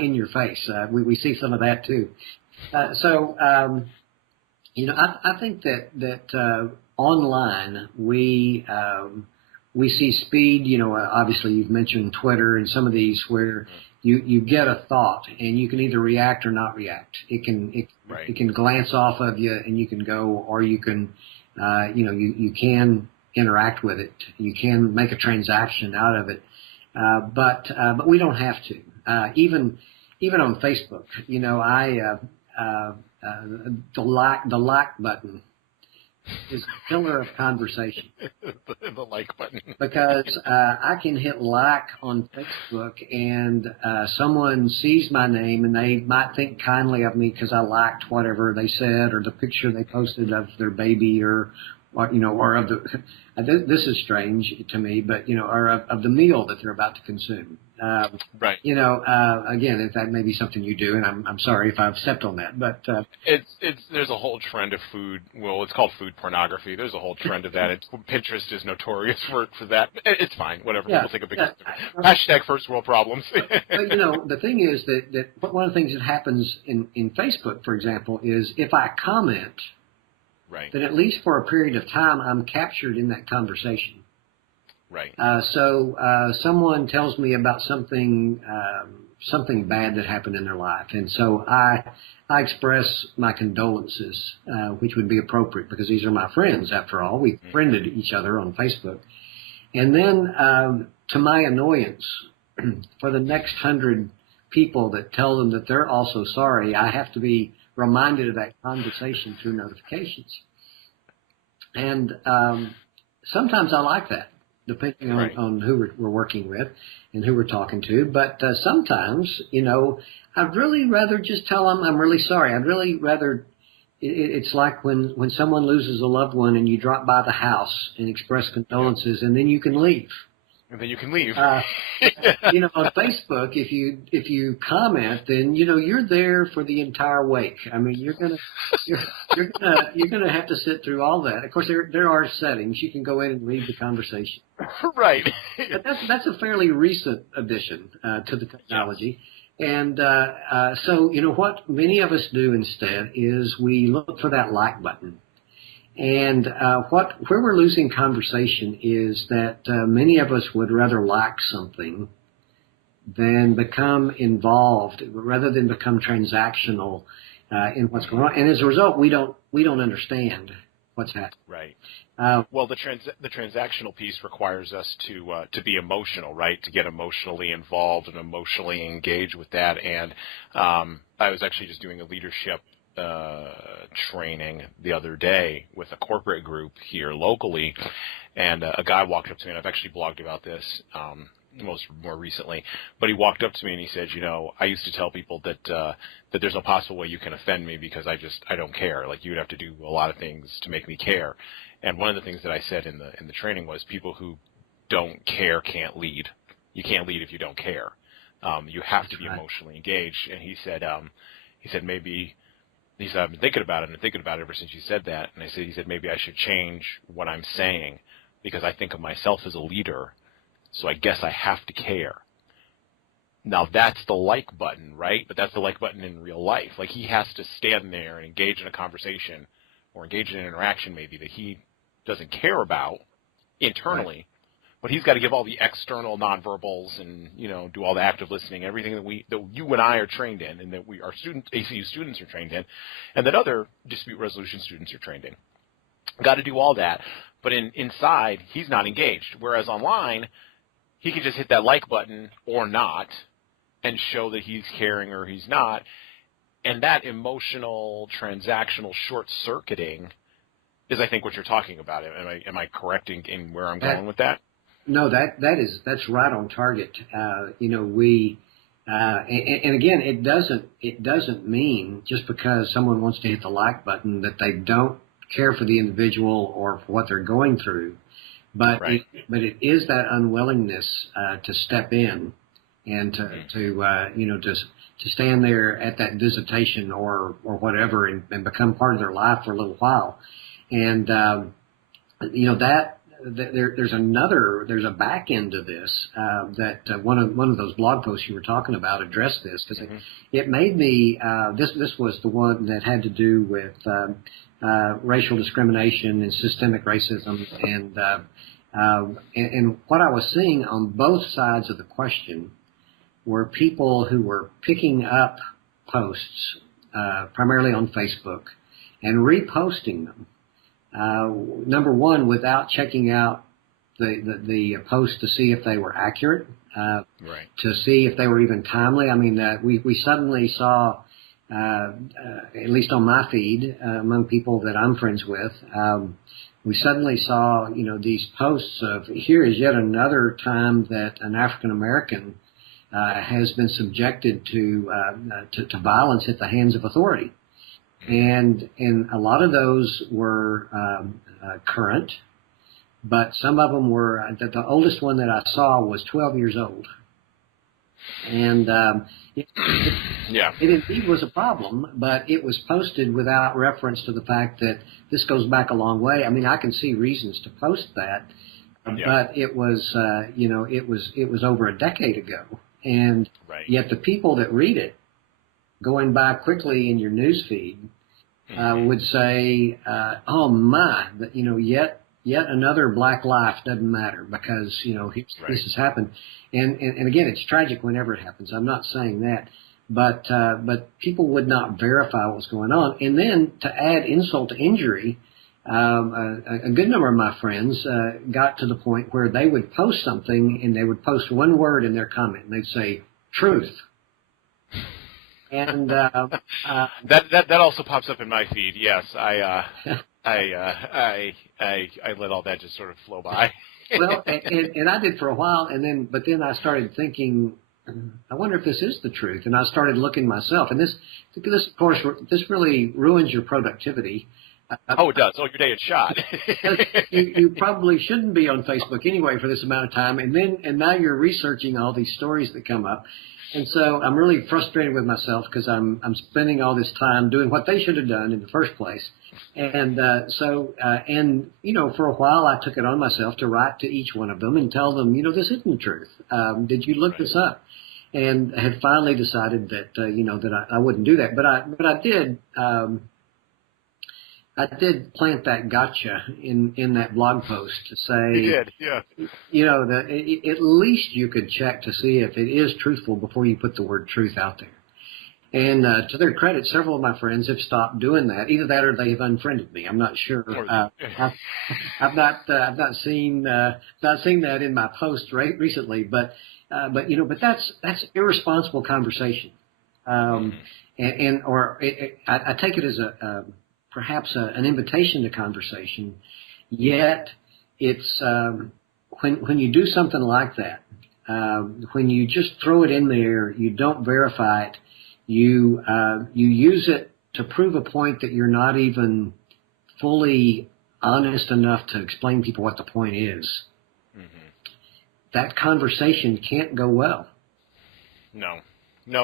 in your face. We see some of that too. I think that online we see speed. Obviously you've mentioned Twitter and some of these where you get a thought and you can either react or not react. It can glance off of you and you can go, or you can you can interact with it. You can make a transaction out of it, but we don't have to. Even on Facebook, the like button is a pillar of conversation. The like button. Because I can hit like on Facebook and someone sees my name and they might think kindly of me because I liked whatever they said or the picture they posted of their baby or of the. This is strange to me, but or of the meal that they're about to consume. Right. Again, if that may be something you do, and I'm sorry if I've stepped on that, but there's a whole trend of food. Well, it's called food pornography. There's a whole trend of that. Pinterest is notorious for that. It's fine. Whatever. Yeah, People think of it. Hashtag first world problems. but the thing is that one of the things that happens in Facebook, for example, is if I comment, right, then at least for a period of time I'm captured in that conversation. Right. So someone tells me about something bad that happened in their life, and so I express my condolences, which would be appropriate because these are my friends. After all, we friended each other on Facebook, and then to my annoyance, for the next 100 people that tell them that they're also sorry, I have to be reminded of that conversation through notifications, and sometimes I like that, depending on who we're working with and who we're talking to. But sometimes, I'd really rather just tell them I'm really sorry. I'd really rather it's like when someone loses a loved one and you drop by the house and express condolences and then you can leave. And then you can leave. On Facebook, if you comment, then you're there for the entire wake. I mean, you're gonna have to sit through all that. Of course, there are settings you can go in and leave the conversation. Right. But that's a fairly recent addition to the technology. And so what many of us do instead is we look for that like button. And where we're losing conversation is that many of us would rather like something than become involved, rather than become transactional in what's going on. And as a result, we don't understand what's happening. Right. Well, the transactional piece requires us to be emotional, right? To get emotionally involved and emotionally engaged with that. And I was actually just doing a leadership training the other day with a corporate group here locally, and a guy walked up to me, and I've actually blogged about this more recently, but he walked up to me and he said, I used to tell people that there's no possible way you can offend me because I don't care. Like, you would have to do a lot of things to make me care. And one of the things that I said in the training was people who don't care can't lead. You can't lead if you don't care. You have to be emotionally engaged. And he said maybe. He said, I've been thinking about it and thinking about it ever since you said that. And he said, maybe I should change what I'm saying because I think of myself as a leader, so I guess I have to care. Now, that's the like button, right? But that's the like button in real life. Like, he has to stand there and engage in a conversation or engage in an interaction maybe that he doesn't care about internally. Right. But he's got to give all the external nonverbals and, do all the active listening, everything that you and I are trained in, and that our ACU students are trained in, and that other dispute resolution students are trained in. Got to do all that. But inside, he's not engaged. Whereas online, he can just hit that like button or not and show that he's caring or he's not. And that emotional, transactional short-circuiting is, I think, what you're talking about. Am I correct in where I'm going with that? No, that's right on target. And again, it doesn't mean just because someone wants to hit the like button that they don't care for the individual or for what they're going through. But it is that unwillingness to step in and to stand there at that visitation or whatever and become part of their life for a little while. And there's a back end to this that one of those blog posts you were talking about addressed this, because it made me this was the one that had to do with racial discrimination and systemic racism, and what I was seeing on both sides of the question were people who were picking up posts primarily on Facebook and reposting them. Number one, without checking out the post to see if they were accurate, to see if they were even timely. I mean, we suddenly saw, at least on my feed, among people that I'm friends with, we suddenly saw, these posts of, here is yet another time that an African American has been subjected to violence at the hands of authority. And a lot of those were current, but some of them were. The oldest one that I saw was 12 years old, and it indeed was a problem. But it was posted without reference to the fact that this goes back a long way. I mean, I can see reasons to post that, but it was it was over a decade ago, and yet the people that read it, going by quickly in your news feed, would say, "Oh my, yet another black life doesn't matter because this has happened." And again, it's tragic whenever it happens. I'm not saying that, but people would not verify what was going on. And then to add insult to injury, a good number of my friends got to the point where they would post something and they would post one word in their comment and they'd say "truth." And that also pops up in my feed. Yes, I let all that just sort of flow by. Well, and I did for a while, but then I started thinking, I wonder if this is the truth, and I started looking myself. And this of course, this really ruins your productivity. Oh, it does. Oh, your day is shot. you probably shouldn't be on Facebook anyway for this amount of time, and now you're researching all these stories that come up. And so I'm really frustrated with myself because I'm spending all this time doing what they should have done in the first place. And for a while I took it on myself to write to each one of them and tell them, this isn't the truth. Did you look this up? And I had finally decided that, that I wouldn't do that. But I did. I did plant that gotcha in that blog post to say, you did, yeah. That at least you could check to see if it is truthful before you put the word truth out there. And to their credit, several of my friends have stopped doing that. Either that or they have unfriended me. I'm not sure. I've not seen that in my posts recently. But that's irresponsible conversation. I take it as perhaps an invitation to conversation, yet it's when you do something like that, when you just throw it in there, you don't verify it, you use it to prove a point that you're not even fully honest enough to explain to people what the point is. That conversation can't go well. No,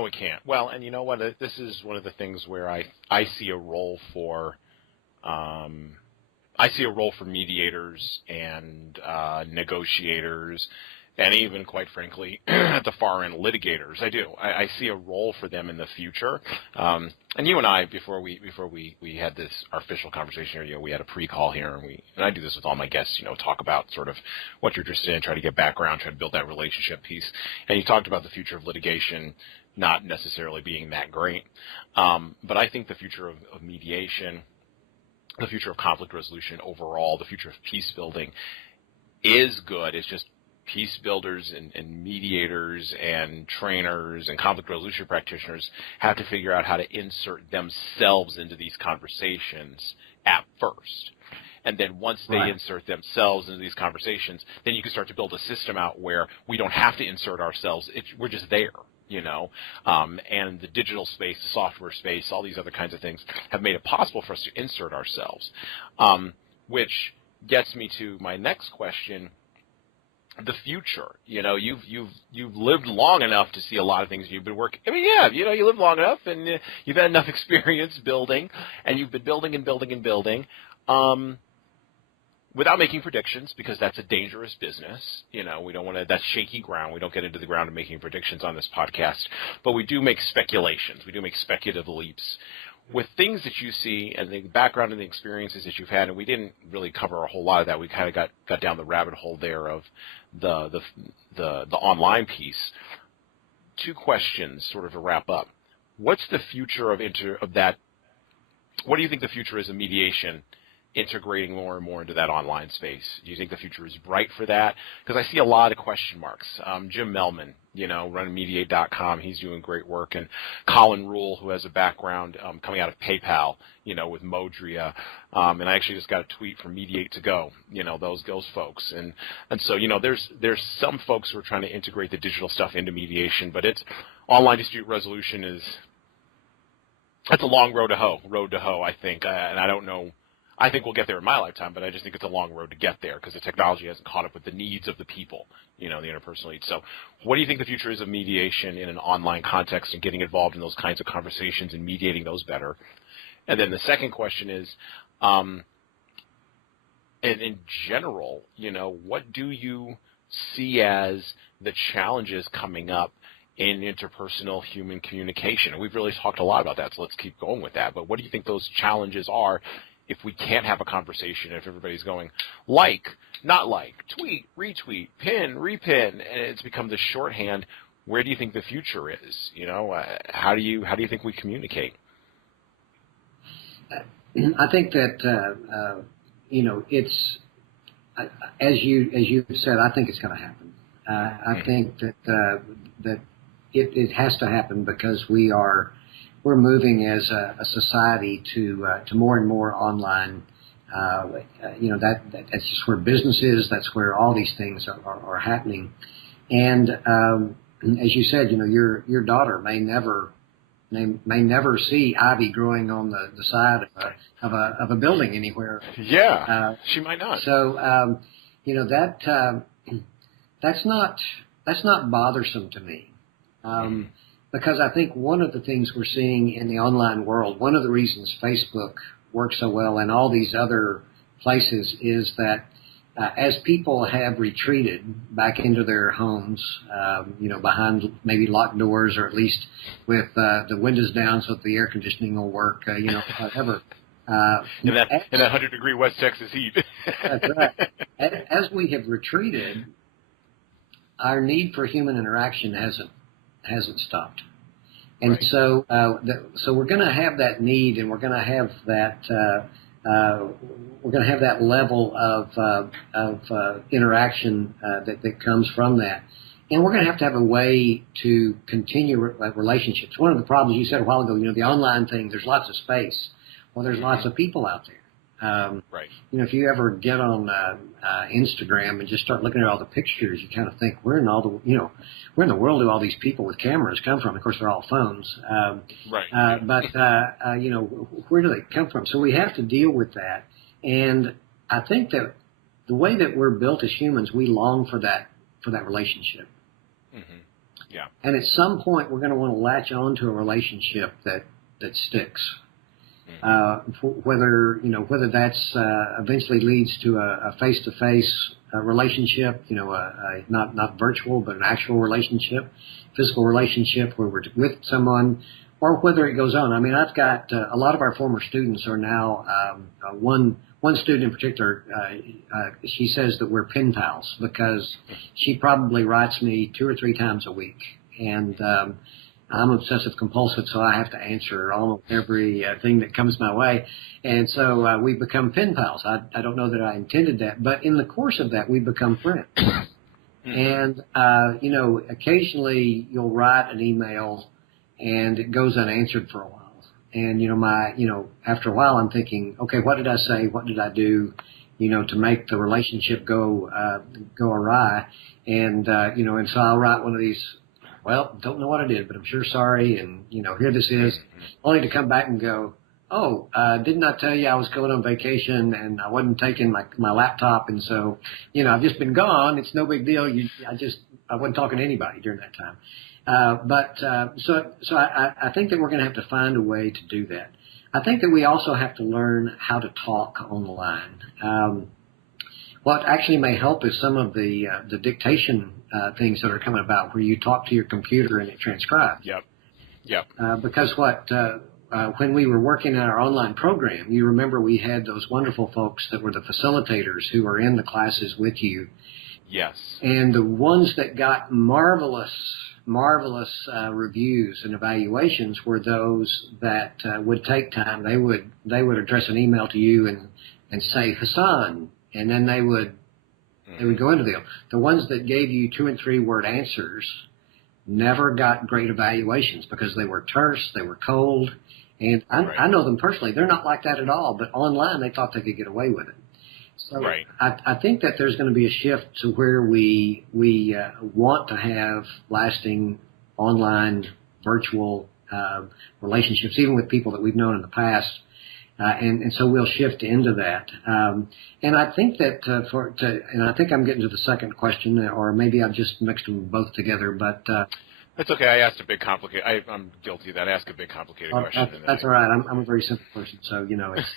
it can't. Well, and you know what? This is one of the things where I see a role for mediators and negotiators, and even, quite frankly, at the far end, litigators. I do. I see a role for them in the future. And you and I, before we had our official conversation here, we had a pre-call here, and I do this with all my guests. Talk about sort of what you're interested in, try to get background, try to build that relationship piece. And you talked about the future of litigation not necessarily being that great, but I think the future of mediation, the future of conflict resolution overall, the future of peace building is good. It's just peace builders and mediators and trainers and conflict resolution practitioners have to figure out how to insert themselves into these conversations at first. And then once they insert themselves into these conversations, then you can start to build a system out where we don't have to insert ourselves. We're just there. And the digital space, the software space, all these other kinds of things have made it possible for us to insert ourselves, which gets me to my next question. The future, you've lived long enough to see a lot of things you've been working. I mean, you lived long enough and you've had enough experience building, and you've been building and building and building. without making predictions, because that's a dangerous business. We don't want to, that's shaky ground. We don't get into the ground of making predictions on this podcast, but we do make speculations. We do make speculative leaps. With things that you see and the background and the experiences that you've had, and we didn't really cover a whole lot of that. We kind of got down the rabbit hole there of the online piece. Two questions sort of to wrap up. What's the future of that? What do you think the future is of mediation integrating more and more into that online space? Do you think the future is bright for that? Because I see a lot of question marks. Jim Melman, running Mediate.com, he's doing great work. And Colin Rule, who has a background coming out of PayPal, with Modria. And I actually just got a tweet from Mediate to Go, those folks. And so, there's some folks who are trying to integrate the digital stuff into mediation, but it's online dispute resolution that's a long road to hoe, I think. And I don't know. I think we'll get there in my lifetime, but I just think it's a long road to get there because the technology hasn't caught up with the needs of the people, the interpersonal needs. So what do you think the future is of mediation in an online context and getting involved in those kinds of conversations and mediating those better? And then the second question is, and in general, what do you see as the challenges coming up in interpersonal human communication? And we've really talked a lot about that, so let's keep going with that. But what do you think those challenges are if we can't have a conversation, if everybody's going not like, tweet, retweet, pin, repin, and it's become the shorthand? Where do you think the future is? How do you think we communicate? I think that it's as you said. I think it's going to happen. I think that it has to happen because we're moving as a society to more and more online. That's just where business is. That's where all these things are happening. And as you said, your daughter may never see ivy growing on the side of a building anywhere. Yeah, she might not. So that's not bothersome to me. Because I think one of the things we're seeing in the online world, one of the reasons Facebook works so well and all these other places is that as people have retreated back into their homes, behind maybe locked doors or at least with the windows down so that the air conditioning will work, whatever. In that 100-degree West Texas heat. That's right. As we have retreated, our need for human interaction hasn't stopped. And right. So we're going to have that need, and we're going to have that level of interaction that comes from that. And we're going to have a way to continue relationships. One of the problems you said a while ago, the online thing, there's lots of space. Well, there's lots of people out there. Right. If you ever get on Instagram and just start looking at all the pictures, you kind of think, where in the world do all these people with cameras come from? Of course, they're all phones. Right. But where do they come from? So we have to deal with that. And I think that the way that we're built as humans, we long for that relationship. Mm-hmm. Yeah. And at some point, we're going to want to latch on to a relationship that sticks. Whether that's eventually leads to a face-to-face relationship, not virtual, but an actual relationship, physical relationship where we're with someone, or whether it goes on. I mean, I've got a lot of our former students are now, one student in particular, she says that we're pen pals because she probably writes me 2 or 3 times a week. And I'm obsessive compulsive, so I have to answer almost every thing that comes my way. And so we become pen pals. I don't know that I intended that, but in the course of that, we become friends. And, occasionally you'll write an email and it goes unanswered for a while. And, after a while I'm thinking, okay, what did I say? What did I do, to make the relationship go awry? And, and so I'll write one of these, well, don't know what I did, but I'm sure sorry. And, here this is, only to come back and go, oh, didn't I tell you I was going on vacation and I wasn't taking my laptop? And so, I've just been gone. It's no big deal. I wasn't talking to anybody during that time. So I think that we're going to have to find a way to do that. I think that we also have to learn how to talk on the line. What actually may help is some of the dictation things that are coming about, where you talk to your computer and it transcribes. Yep. Because when we were working in our online program, you remember we had those wonderful folks that were the facilitators who were in the classes with you. Yes. And the ones that got marvelous reviews and evaluations were those that would take time. They would address an email to you and say, Hassan, and then they would go into them. The ones that gave you 2 and 3 word answers never got great evaluations because they were terse, they were cold, and I know them personally. They're not like that at all, but online they thought they could get away with it. So I think that there's going to be a shift to where we want to have lasting online virtual relationships, even with people that we've known in the past. And so we'll shift into that. And I think that and I think I'm getting to the second question, or maybe I've just mixed them both together. But that's okay. I asked a big complicated. I'm guilty of that. I ask a big complicated question. That's all right. I'm a very simple person, so it's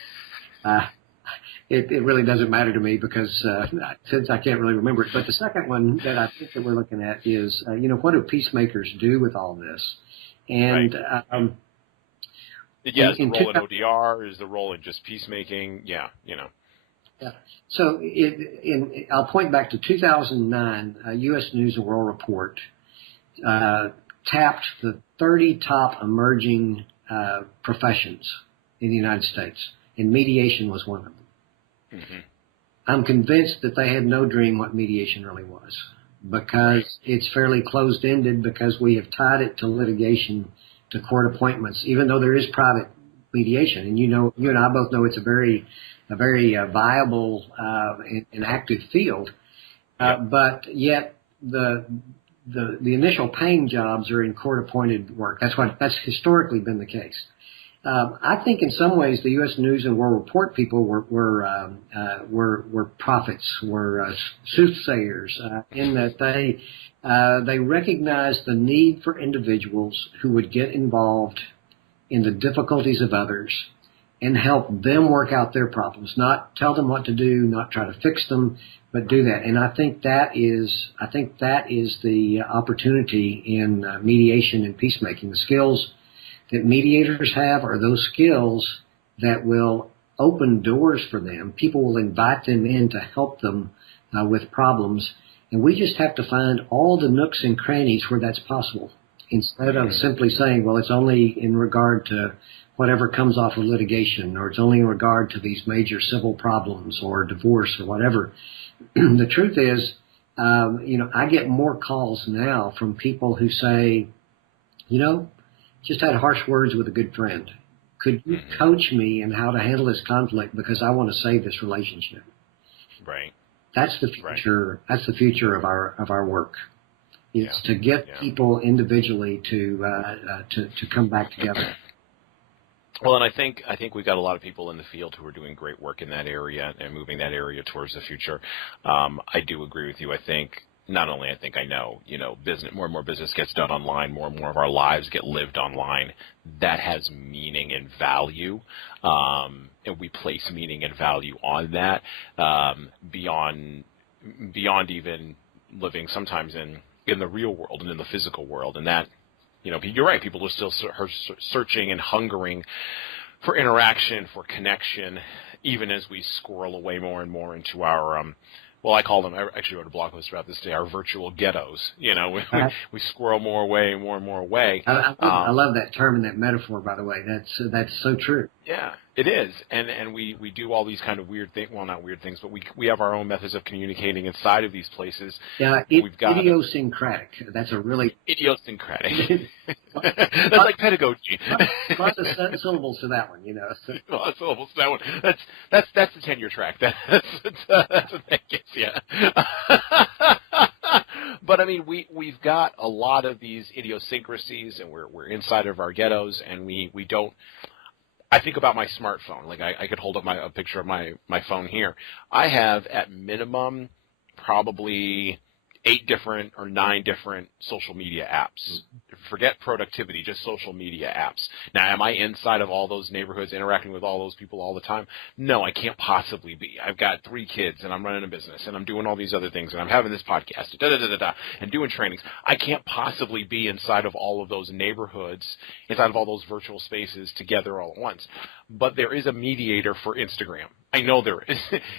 it really doesn't matter to me because since I can't really remember it. But the second one that I think that we're looking at is what do peacemakers do with all this? And yeah, is the role in ODR? Is the role in just peacemaking? Yeah. Yeah. So I'll point back to 2009, U.S. News and World Report tapped the 30 top emerging professions in the United States, and mediation was one of them. Mm-hmm. I'm convinced that they had no dream what mediation really was, because it's fairly closed-ended, because we have tied it to litigation, to court appointments, even though there is private mediation. And you and I both know it's a very viable and active field. But yet the initial paying jobs are in court-appointed work. That's historically been the case. I think in some ways the U.S. News and World Report people were prophets, were soothsayers, in that they recognized the need for individuals who would get involved in the difficulties of others and help them work out their problems, not tell them what to do, not try to fix them, but do that. And I think that is the opportunity in mediation and peacemaking. The skills that mediators have are those skills that will open doors for them. People will invite them in to help them with problems. And we just have to find all the nooks and crannies where that's possible, instead of simply saying, well, it's only in regard to whatever comes off of litigation, or it's only in regard to these major civil problems or divorce or whatever. The truth is, I get more calls now from people who say, just had harsh words with a good friend. Could you coach me in how to handle this conflict, because I want to save this relationship? Right. That's the future. Right. That's the future of our work. It's to get people individually to come back together. Well, and I think we've got a lot of people in the field who are doing great work in that area and moving that area towards the future. I do agree with you. I know, more and more business gets done online, more and more of our lives get lived online. That has meaning and value, and we place meaning and value on that beyond even living sometimes in the real world and in the physical world. And that, you're right, people are still searching and hungering for interaction, for connection, even as we squirrel away more and more into our I call them, I actually wrote a blog post about this today, our virtual ghettos. We squirrel more and more away. I love that term and that metaphor, by the way. That's so true. Yeah, it is. And we do all these kind of weird things, well, not weird things, but we have our own methods of communicating inside of these places. Yeah, we've got idiosyncratic. That's a really... Idiosyncratic. That's like pedagogy. Lots of syllables to that one, Lots of syllables to that one. That's the tenure track. That's what that gets you. But I mean, we've got a lot of these idiosyncrasies, and we're inside of our ghettos, and we don't. I think about my smartphone. Like I could hold up a picture of my phone here. I have at minimum probably 8 different or 9 different social media apps. Forget productivity, just social media apps. Now, am I inside of all those neighborhoods interacting with all those people all the time? No, I can't possibly be. I've got 3 kids, and I'm running a business, and I'm doing all these other things, and I'm having this podcast, and doing trainings. I can't possibly be inside of all of those neighborhoods, inside of all those virtual spaces together all at once. But there is a mediator for Instagram. I know there is.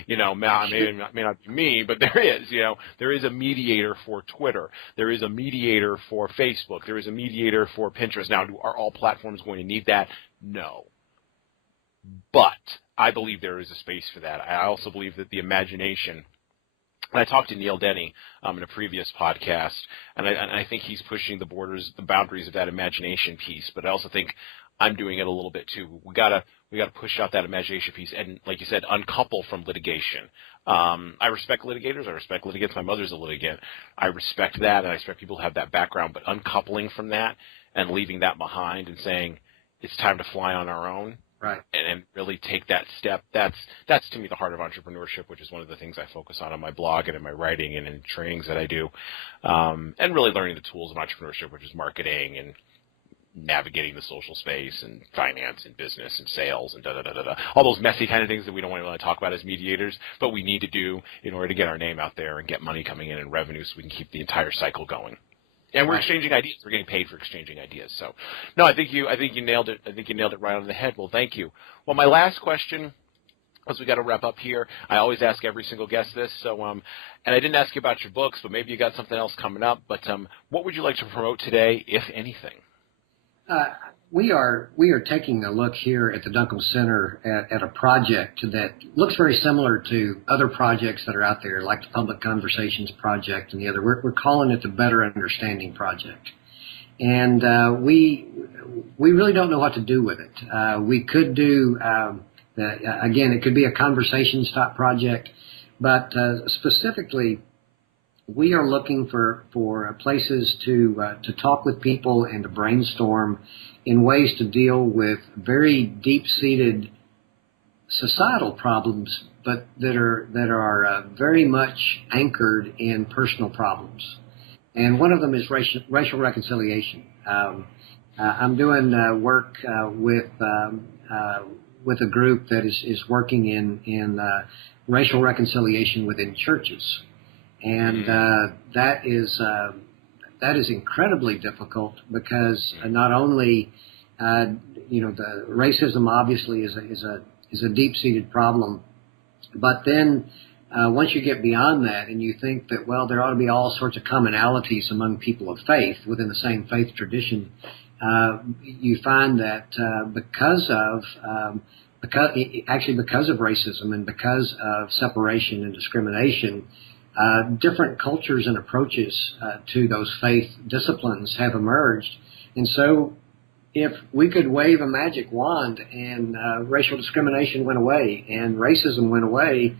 May not be me, but there is. There is a mediator for Twitter. There is a mediator for Facebook. There is a mediator for Pinterest. Now, are all platforms going to need that? No. But I believe there is a space for that. I also believe that the imagination. And I talked to Neil Denny in a previous podcast, and I think he's pushing the boundaries of that imagination piece. But I also think I'm doing it a little bit too. We gotta push out that imagination piece, and like you said, uncouple from litigation. I respect litigators. I respect litigants. My mother's a litigant. I respect that, and I respect people who have that background. But uncoupling from that and leaving that behind and saying it's time to fly on our own, right, and really take that step. That's to me the heart of entrepreneurship, which is one of the things I focus on my blog and in my writing and in trainings that I do, and really learning the tools of entrepreneurship, which is marketing and navigating the social space and finance and business and sales and all those messy kind of things that we don't want to talk about as mediators, but we need to do in order to get our name out there and get money coming in and revenue so we can keep the entire cycle going. And we're exchanging ideas. We're getting paid for exchanging ideas. So, no, I think you nailed it. I think you nailed it right on the head. Well, thank you. Well, my last question, as we got to wrap up here, I always ask every single guest this. So, and I didn't ask you about your books, but maybe you got something else coming up. But what would you like to promote today, if anything? We are taking a look here at the Duncombe Center at a project that looks very similar to other projects that are out there, like the Public Conversations Project and the other. We're calling it the Better Understanding Project, and we really don't know what to do with it. We could do again, it could be a conversations type project, but specifically, we are looking for places to talk with people and to brainstorm in ways to deal with very deep-seated societal problems, but that are very much anchored in personal problems. And one of them is racial reconciliation. I'm doing work with a group that is working in racial reconciliation within churches. And that is incredibly difficult because not only the racism obviously is a deep-seated problem, but then once you get beyond that and you think that there ought to be all sorts of commonalities among people of faith within the same faith tradition, you find that because of racism and because of separation and discrimination, different cultures and approaches to those faith disciplines have emerged. And so if we could wave a magic wand and racial discrimination went away and racism went away,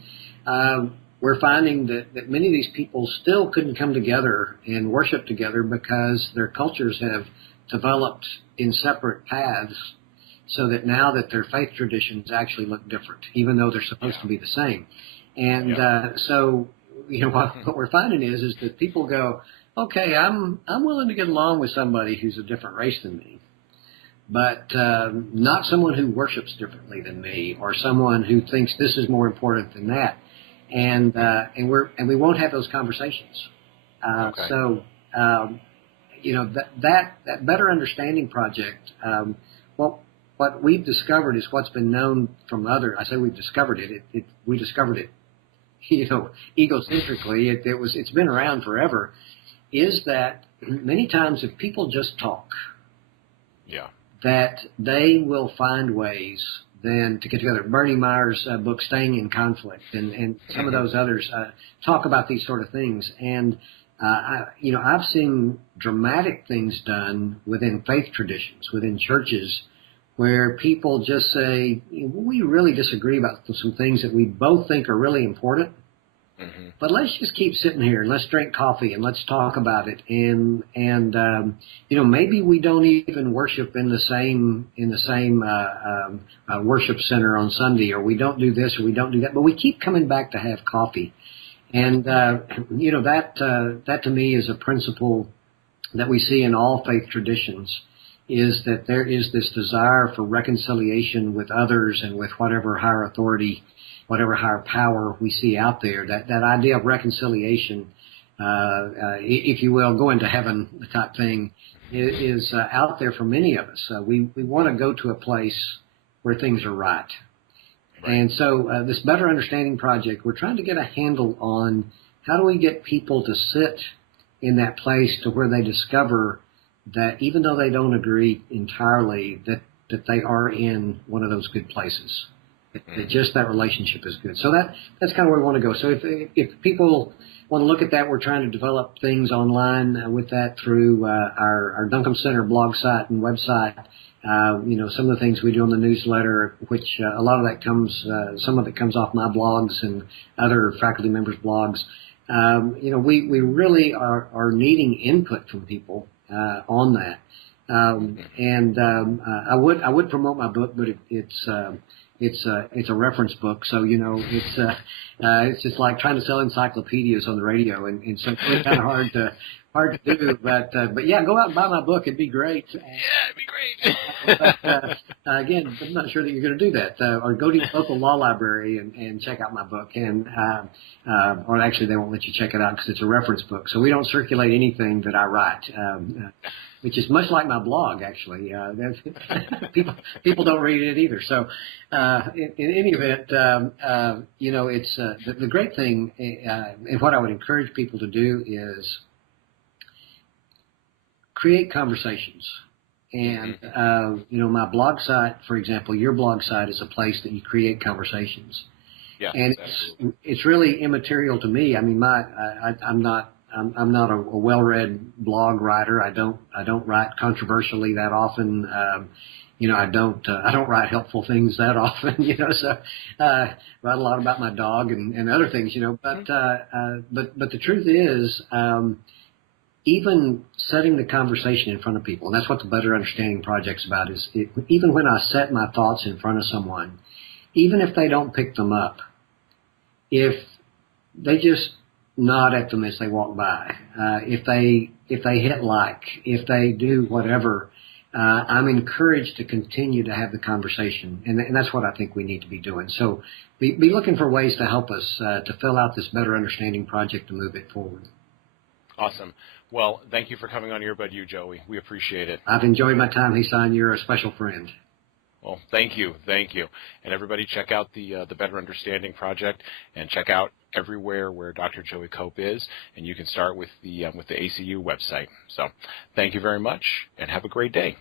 we're finding that many of these people still couldn't come together and worship together because their cultures have developed in separate paths, so that now that their faith traditions actually look different, even though they're supposed to be the same. And so what we're finding is that people go, okay, I'm willing to get along with somebody who's a different race than me, but not someone who worships differently than me, or someone who thinks this is more important than that. And we won't have those conversations. So that Better Understanding Project. What we've discovered is what's been known from other. I say we've discovered it. We discovered it. Egocentrically, it's been around forever, is that many times if people just talk, that they will find ways then to get together. Bernie Meyer's book, Staying in Conflict, and some of those others talk about these sort of things. And, I've seen dramatic things done within faith traditions, within churches, where people just say, we really disagree about some things that we both think are really important, but let's just keep sitting here and let's drink coffee and let's talk about it. And maybe we don't even worship in the same worship center on Sunday, or we don't do this or we don't do that, but we keep coming back to have coffee. And that to me is a principle that we see in all faith traditions, is that there is this desire for reconciliation with others and with whatever higher authority, whatever higher power we see out there. That idea of reconciliation, if you will, going to heaven type thing, is out there for many of us. We want to go to a place where things are right. And so this Better Understanding Project, we're trying to get a handle on how do we get people to sit in that place to where they discover that even though they don't agree entirely, that they are in one of those good places, that just that relationship is good. So that's kind of where we want to go. So if people want to look at that, we're trying to develop things online with that through our Duncombe Center blog site and website. Some of the things we do on the newsletter, which a lot of that comes, some of it comes off my blogs and other faculty members' blogs. We really are needing input from people on that. I would promote my book, but it's a reference book, so it's just like trying to sell encyclopedias on the radio, and so it's kind of hard to do. But yeah, go out and buy my book; it'd be great. Yeah, it'd be great. Again, I'm not sure that you're going to do that. Or go to your local law library and check out my book, or actually they won't let you check it out because it's a reference book. So we don't circulate anything that I write. Which is much like my blog, actually. People don't read it either. So, in any event, it's the great thing, and what I would encourage people to do is create conversations. And my blog site, for example, your blog site is a place that you create conversations. Yeah, and it's really immaterial to me. I mean, I'm not a well-read blog writer. I don't write controversially that often. I don't write helpful things that often. So write a lot about my dog and other things. But the truth is, even setting the conversation in front of people, and that's what the Better Understanding Project's about. Is even when I set my thoughts in front of someone, even if they don't pick them up, if they just nod at them as they walk by, if they hit like, if they do whatever, I'm encouraged to continue to have the conversation, and that's what I think we need to be doing. So be looking for ways to help us to fill out this Better Understanding Project to move it forward. Awesome. Well, thank you for coming on Earbud U, Joey. We appreciate it. I've enjoyed my time, Jesan. You're a special friend. Well, thank you. And everybody check out the Better Understanding Project, and check out everywhere where Dr. Joey Cope is, and you can start with the ACU website. So thank you very much, and have a great day.